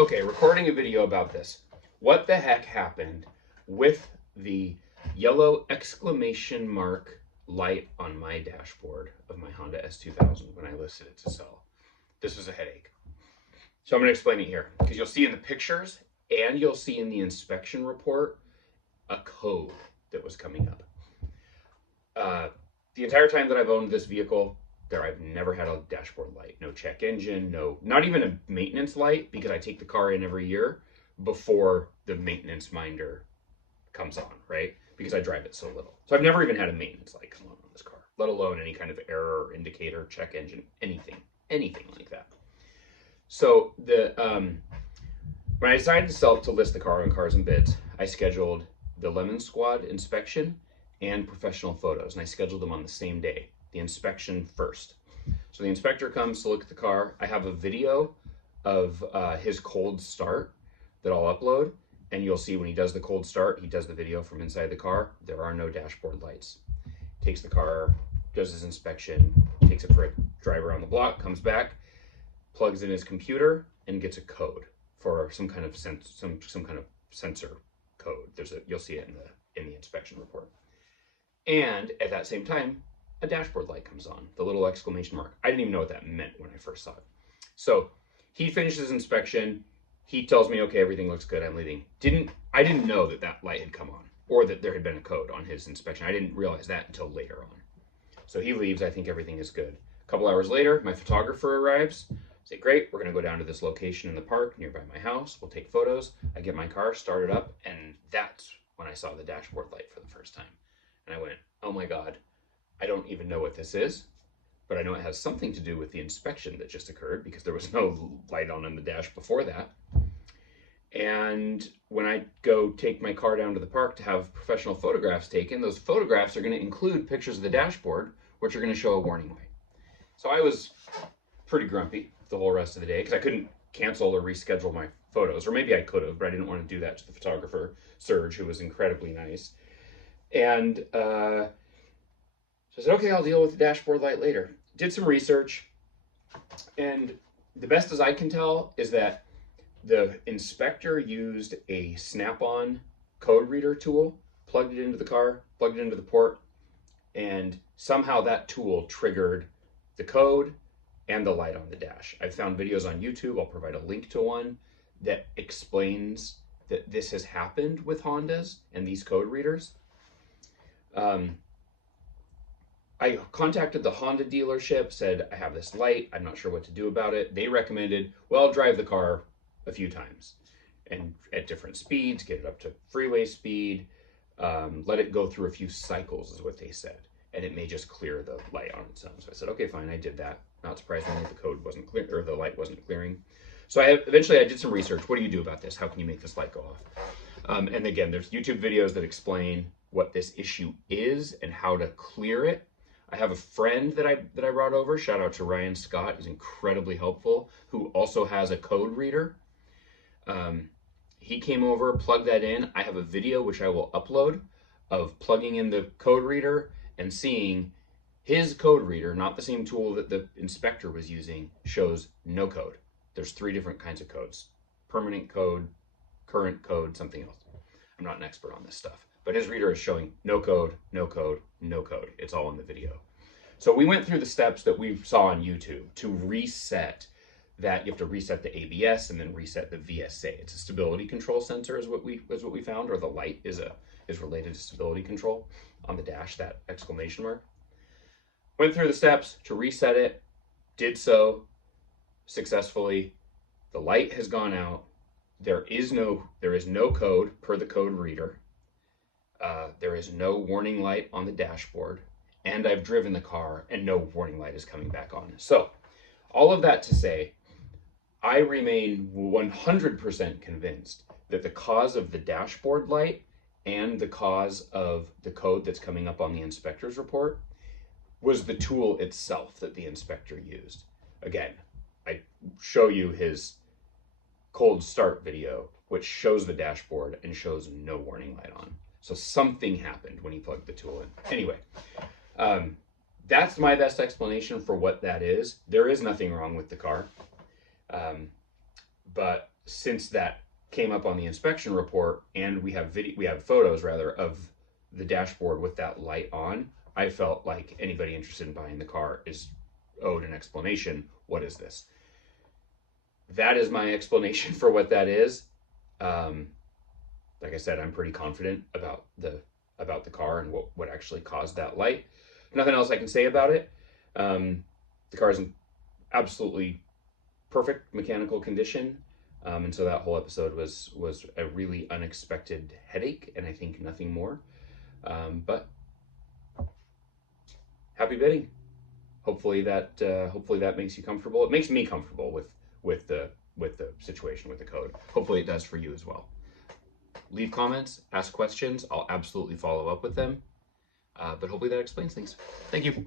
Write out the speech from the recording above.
Okay, recording a video about this. What the heck happened with the yellow exclamation mark light on my dashboard of my Honda S2000 when I listed it to sell? This was a headache. So I'm going to explain it here because you'll see in the pictures and you'll see in the inspection report a code that was coming up. The entire time that I've owned this vehicle, I've never had a dashboard light, no check engine, not even a maintenance light, because I take the car in every year before the maintenance minder comes on, right? Because I drive it so little. So I've never even had a maintenance light come on this car, let alone any kind of error or indicator, check engine, anything like that. So when I decided to list the car on Cars and Bids, I scheduled the Lemon Squad inspection and professional photos, and I scheduled them on the same day. The inspection first. So the inspector comes to look at the car. I have a video of his cold start that I'll upload, and you'll see when he does the cold start, he does the video from inside the car. There are no dashboard lights. Takes the car, does his inspection, takes it for a drive around the block, comes back, plugs in his computer, and gets a code for some kind of sensor code. You'll see it in the inspection report. And at that same time, a dashboard light comes on, the little exclamation mark. I didn't even know what that meant when I first saw it. So he finishes inspection. He tells me, okay, everything looks good, I'm leaving. I didn't know that light had come on or that there had been a code on his inspection. I didn't realize that until later on. So he leaves, I think everything is good. A couple hours later, my photographer arrives. I say, great, we're gonna go down to this location in the park nearby my house. We'll take photos. I get my car started up, and that's when I saw the dashboard light for the first time. And I went, oh my God, I don't even know what this is, but I know it has something to do with the inspection that just occurred because there was no light on in the dash before that. And when I go take my car down to the park to have professional photographs taken, those photographs are going to include pictures of the dashboard, which are going to show a warning light. So I was pretty grumpy the whole rest of the day because I couldn't cancel or reschedule my photos, or maybe I could have, but I didn't want to do that to the photographer, Serge, who was incredibly nice. And so I said, okay, I'll deal with the dashboard light later. Did some research, and the best as I can tell is that the inspector used a Snap-on code reader tool, plugged it into the car, plugged it into the port, and somehow that tool triggered the code and the light on the dash. I've found videos on YouTube, I'll provide a link to one, that explains that this has happened with Hondas and these code readers. I contacted the Honda dealership, said, I have this light, I'm not sure what to do about it. They recommended, well, drive the car a few times and at different speeds, get it up to freeway speed, let it go through a few cycles is what they said. And it may just clear the light on its own. So I said, okay, fine, I did that. Not surprisingly, the code wasn't clear, or the light wasn't clearing. So eventually I did some research. What do you do about this? How can you make this light go off? And again, there's YouTube videos that explain what this issue is and how to clear it. I have a friend that I brought over, shout out to Ryan Scott, he's incredibly helpful, who also has a code reader. He came over, plugged that in. I have a video which I will upload of plugging in the code reader and seeing his code reader, not the same tool that the inspector was using, shows no code. There's 3 different kinds of codes: permanent code, current code, something else. I'm not an expert on this stuff, but his reader is showing no code, no code, no code. It's all in the video. So we went through the steps that we saw on YouTube to reset that. You have to reset the ABS and then reset the VSA. It's a stability control sensor is what we found, or the light is related to stability control on the dash, that exclamation mark. Went through the steps to reset it, did so successfully. The light has gone out. There is no code per the code reader. There is no warning light on the dashboard, and I've driven the car and no warning light is coming back on. So all of that to say, I remain 100% convinced that the cause of the dashboard light and the cause of the code that's coming up on the inspector's report was the tool itself that the inspector used. Again, I show you his cold start video, which shows the dashboard and shows no warning light on. So something happened when he plugged the tool in. Anyway, that's my best explanation for what that is. There is nothing wrong with the car. But since that came up on the inspection report, and we have photos rather of the dashboard with that light on, I felt like anybody interested in buying the car is owed an explanation. What is this? That is my explanation for what that is. Like I said, I'm pretty confident about the car and what actually caused that light. Nothing else I can say about it. The car is in absolutely perfect mechanical condition. And so that whole episode was a really unexpected headache, and I think nothing more. But happy bidding. Hopefully that makes you comfortable. It makes me comfortable with the situation with the code. Hopefully it does for you as well. Leave comments, ask questions. I'll absolutely follow up with them. But hopefully that explains things. Thank you.